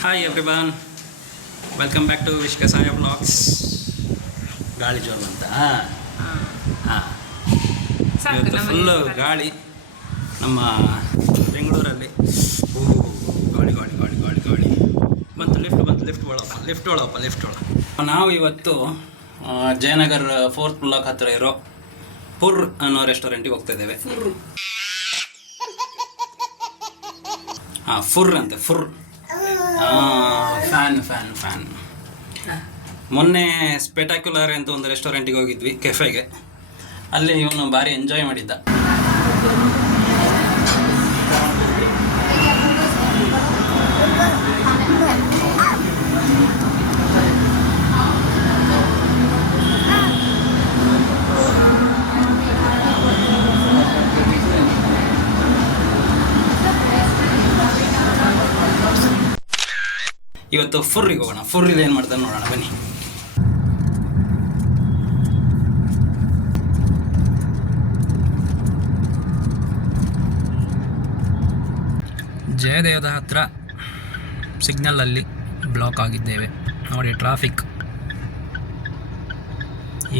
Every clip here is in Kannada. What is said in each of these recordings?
Hi everyone, welcome back to ವಿಶ್ಕಸಾಯ ಬ್ಲಾಗ್ಸ್. ಗಾಳಿ ಜೋರು ಅಂತ ಹಾಂ, ಇವತ್ತು ಫುಲ್ಲು ಗಾಳಿ ನಮ್ಮ ಬೆಂಗಳೂರಲ್ಲಿ. ಓ ಗಾಳಿ ಗಾಳಿ ಗಾಳಿ ಗಾಳಿ ಗಾಳಿ ಬಂತು. ಲಿಫ್ಟ್ ಒಳಪ್ಪ. ನಾವು ಇವತ್ತು ಜಯನಗರ್ 4th ಬ್ಲಾಕ್ ಹತ್ತಿರ ಇರೋ ಫುರ್ ಅನ್ನೋ ರೆಸ್ಟೋರೆಂಟಿಗೆ ಹೋಗ್ತಾ ಇದ್ದೇವೆ. ಹಾಂ, ಫುರ್ ಫ್ಯಾನ್. ಮೊನ್ನೆ ಸ್ಪೆಟಾಕ್ಯುಲರ್ ಅಂತ ಒಂದು ರೆಸ್ಟೋರೆಂಟಿಗೆ ಹೋಗಿದ್ವಿ, ಕೆಫೆಗೆ. ಅಲ್ಲಿ ಇವನು ಭಾರಿ ಎಂಜಾಯ್ ಮಾಡಿದ್ದ. ಇವತ್ತು ಫುರ್ರಿಗೆ ಹೋಗೋಣ. ಫುರ್ರಿದು ಏನು ಮಾಡ್ತಾರೆ ನೋಡೋಣ ಬನ್ನಿ. ಜಯದೇವದ ಹತ್ರ ಸಿಗ್ನಲಲ್ಲಿ ಬ್ಲಾಕ್ ಆಗಿದ್ದೇವೆ ನೋಡಿ. ಟ್ರಾಫಿಕ್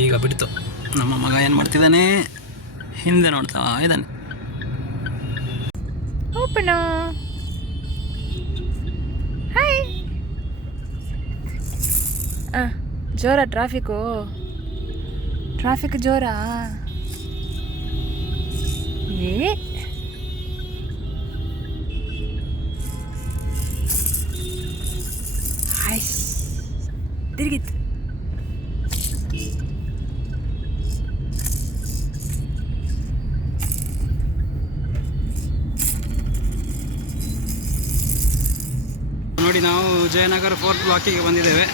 ಈಗ ಬಿಡ್ತು. ನಮ್ಮ ಮಗ ಏನು ಮಾಡ್ತಿದ್ದಾನೆ, ಹಿಂದೆ ನೋಡ್ತಾ ಇದ್ದಾನೆ. ಜೋರ ಟ್ರಾಫಿಕ್ ಜೋರ. ತಿರುಗಿತ್ತು. ನೋಡಿ, ನಾವು ಜಯನಗರ 4th ಬ್ಲಾಕಿಗೆ ಬಂದಿದ್ದೇವೆ.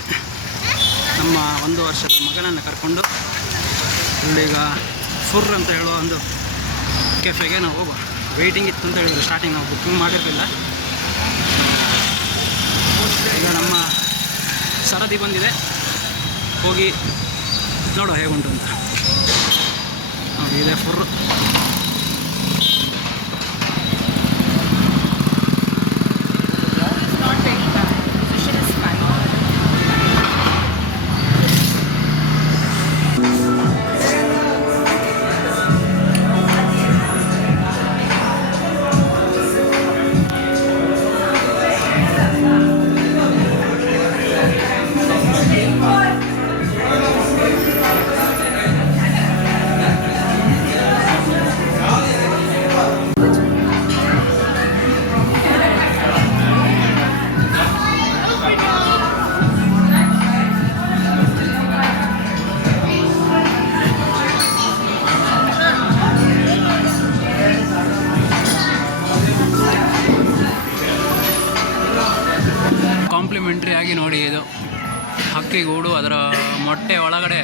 ನಮ್ಮ 1 ವರ್ಷದ ಮಗನನ್ನು ಕರ್ಕೊಂಡು ಇಲ್ಲೀಗ ಫುರ್ ಅಂತ ಹೇಳುವ ಒಂದು ಕೆಫೆಗೆ ನಾವು ಹೋಗುವ. ವೆಯ್ಟಿಂಗ್ ಇತ್ತು ಅಂತ ಹೇಳಿದ್ರು ಸ್ಟಾರ್ಟಿಂಗ್, ನಾವು ಬುಕ್ಕಿಂಗ್ ಮಾಡಿರಲಿಲ್ಲ. ಈಗ ನಮ್ಮ ಸರದಿ ಬಂದಿದೆ, ಹೋಗಿ ನೋಡುವ ಹೇಗುಂಟು ಅಂತ. ನೋಡಿ, ಇದೆ ಫುರ್. ಕಾಂಪ್ಲಿಮೆಂಟ್ರಿ ಆಗಿ ನೋಡಿ, ಇದು ಹಕ್ಕಿಗೂಡು, ಅದರ ಮೊಟ್ಟೆ ಒಳಗಡೆ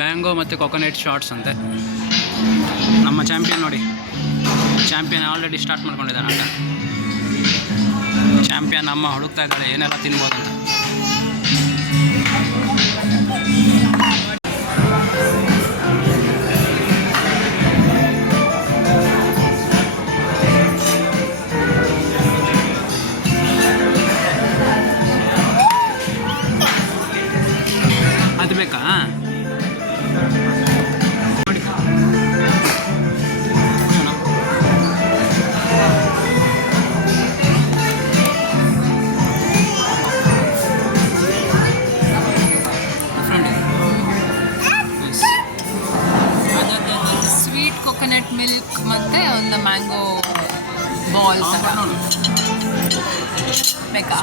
ಮ್ಯಾಂಗೋ ಮತ್ತು ಕೊಕೊನೆಟ್ ಶಾಟ್ಸ್ ಅಂತೆ. ನಮ್ಮ ಚಾಂಪಿಯನ್ ನೋಡಿ, ಚಾಂಪಿಯನ್ ಆಲ್ರೆಡಿ ಸ್ಟಾರ್ಟ್ ಮಾಡ್ಕೊಂಡಿದ್ದಾನೆ ಆಟ. ಚಾಂಪಿಯನ್ ಅಮ್ಮ ಹುಡುಕ್ತಾ ಇದ್ದಾಳೆ ಏನೆಲ್ಲ ತಿನ್ಬೋದಂತ. ಅದು ಬೇಕಾ? ಸ್ವೀಟ್ ಕೊಕೊನಟ್ ಮಿಲ್ಕ್ ಮತ್ತು ಒಂದು ಮ್ಯಾಂಗೋ ಬಾಲ್ಸ್ ಬೇಕಾ?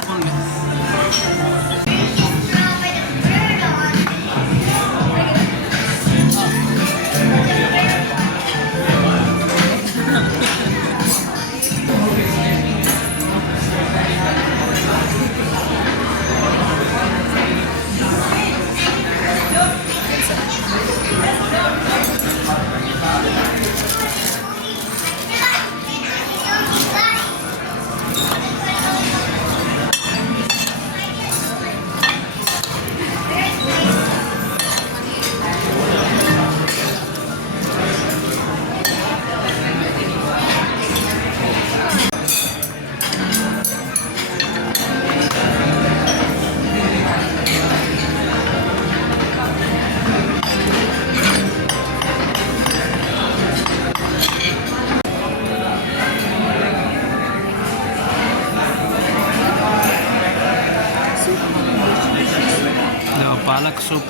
ಪಾಲಕ್ ಸೂಪ್.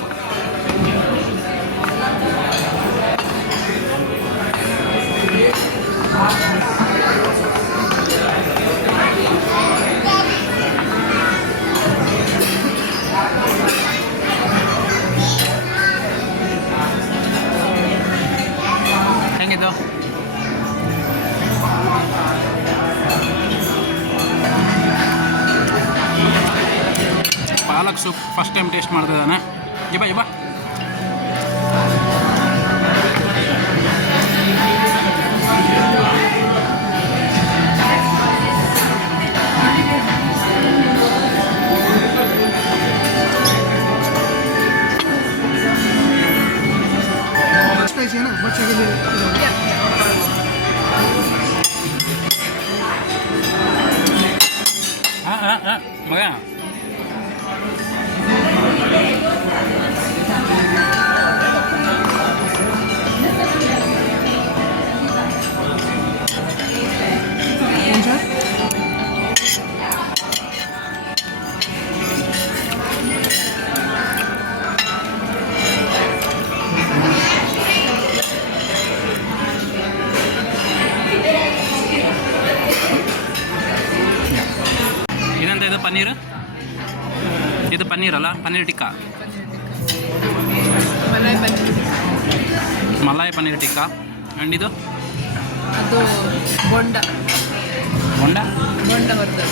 ಹೆಂಗಿದು? ಪಾಲಕ್ ಸೂಪ್ ಫಸ್ಟ್ ಟೈಮ್ ಟೇಸ್ಟ್ ಮಾಡ್ತಿದ್ದಾನೆ. ಇಬಾ स्पाइसी है ना, बच्चे के लिए ಮಗ ಇದಂತ ಇದು ಪನ್ನೀರ್, ಇದು ಪನ್ನೀರ್ ಅಲ್ಲ, ಪನ್ನೀರ್ ಟಿಕ್ಕಾ, ಮಲಾಯ್ ಪನ್ನೀರ್ ಟಿಕ್ಕಾ. ಆ್ಯಂಡ್ ಇದು ಅದು ಬೊಂಡ ಬೊಂಡ ಹೊರದು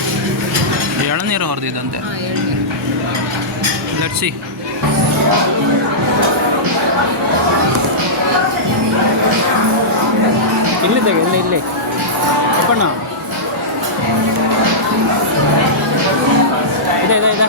ಎಳನೀರು ಹೊರದಿದ್ದಂತೆ. Let's see. ಇಲ್ಲಿದ್ದಾಗ ಇಲ್ಲಿ ಅಪ್ಪಣ್ಣ ಇದೆ.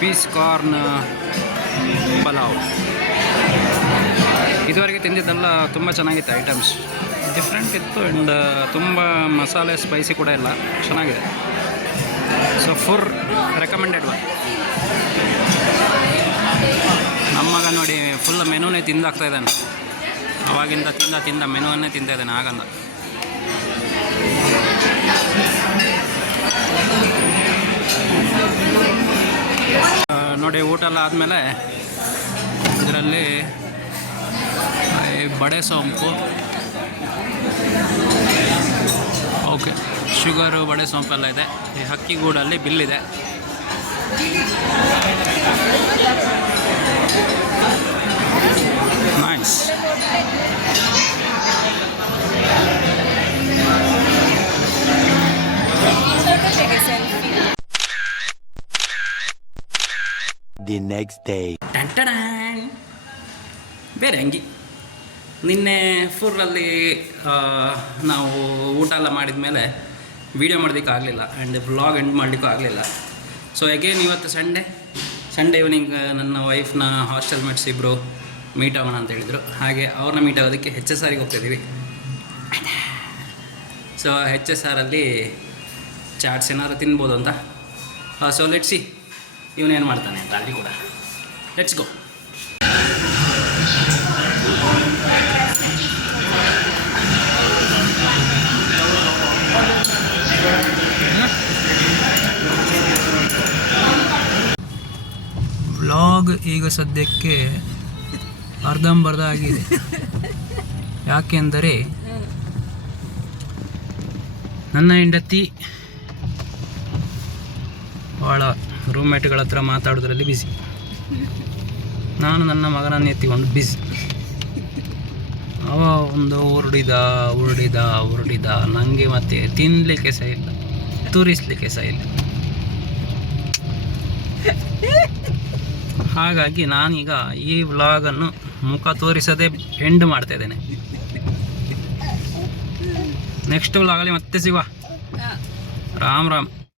ಪೀಸ್ ಕಾರ್ನ್ ಪಲಾವ್ ಇದುವರೆಗೆ ತಿಂದಿದ್ದೆಲ್ಲ ತುಂಬ ಚೆನ್ನಾಗಿತ್ತು. ಐಟಮ್ಸ್ ಡಿಫ್ರೆಂಟ್ ಇತ್ತು ಆ್ಯಂಡ್ ತುಂಬ ಮಸಾಲೆ ಸ್ಪೈಸಿ ಕೂಡ ಇಲ್ಲ, ಚೆನ್ನಾಗಿದೆ. So recommended one. ನಮ್ಮ ಮಗ ನೋಡಿ ಫುಲ್ ಮೆನುನೇ ತಿಂದಾಗ್ತಾ ಇದ್ದಾನೆ. ಅವಾಗಿಂದ ತಿಂದ ಮೆನುವನ್ನೇ ತಿಂತಾ ಇದ್ದಾನೆ ಆಗಂದ. ನೋಡಿ ಊಟ ಎಲ್ಲ ಆದಮೇಲೆ ಇದರಲ್ಲಿ ಬಡೆ ಸೋಂಪು, ಓಕೆ, ಶುಗರು, ಬಡೆ ಸೋಂಪೆಲ್ಲ ಇದೆ. ಈ ಹಕ್ಕಿಗೂಡಲ್ಲಿ ಬಿಲ್ಲಿದೆ. ನೈಸ್. The next day. ಬೇರೆ ಹಂಗಿ ನಿನ್ನೆ ಫುಲ್ಲಲ್ಲಿ ನಾವು ಊಟ ಎಲ್ಲ ಮಾಡಿದ ಮೇಲೆ ವೀಡಿಯೋ ಮಾಡೋದಕ್ಕೆ ಆಗಲಿಲ್ಲ ಆ್ಯಂಡ್ ವ್ಲಾಗ್ ಎಂಡ್ ಮಾಡಲಿಕ್ಕೂ ಆಗಲಿಲ್ಲ. ಸೊ ಅಗೇನ್ ಇವತ್ತು ಸಂಡೇ ಈವ್ನಿಂಗ್ ನನ್ನ ವೈಫ್ನ ಹಾಸ್ಟೆಲ್ ಮೇಟ್ಸ್ ಇಬ್ಬರು ಮೀಟ್ ಆಗೋಣ ಅಂತ ಹೇಳಿದರು. ಹಾಗೆ ಅವ್ರನ್ನ ಮೀಟ್ ಆಗೋದಕ್ಕೆ HSRಗೆ ಹೋಗ್ತಾಯಿದ್ದೀವಿ. ಸೊ HSRಲ್ಲಿ ಚಾಟ್ಸ್ ಏನಾದ್ರು ತಿನ್ಬೋದು ಅಂತ. ಸೊ ಲೆಟ್ಸ್ ಸಿ ಇವನೇನು ಮಾಡ್ತಾನೆ ಅಂತ ಅಲ್ಲಿ ಕೂಡ. Let's go. ವ್ಲಾಗ್ ಈಗ ಸದ್ಯಕ್ಕೆ ಅರ್ಧಂಬರ್ಧ ಆಗಿದೆ. ಯಾಕೆಂದರೆ ನನ್ನ ಹೆಂಡತಿ ಭಾಳ ರೂಮ್ಮೇಟ್ಗಳ ಹತ್ರ ಮಾತಾಡೋದ್ರಲ್ಲಿ ಬ್ಯುಸಿ, ನಾನು ನನ್ನ ಮಗನನ್ನು ಎತ್ತಿಕೊಂಡು ಬ್ಯುಸಿ. ಅವ ಒಂದು ಉರುಡಿದ ನನಗೆ ಮತ್ತೆ ತಿನ್ನಲಿಕ್ಕೆ ಸಹ ಇಲ್ಲ, ತೋರಿಸಲಿಕ್ಕೆ ಸಹ ಇಲ್ಲ. ಹಾಗಾಗಿ ನಾನೀಗ ಈ ವ್ಲಾಗನ್ನು ಮುಖ ತೋರಿಸದೆ ಎಂಡ್ ಮಾಡ್ತಾ ಇದ್ದೇನೆ. ನೆಕ್ಸ್ಟ್ ವ್ಲಾಗಲ್ಲಿ ಮತ್ತೆ ಸಿಗುವ. ರಾಮ್ ರಾಮ್.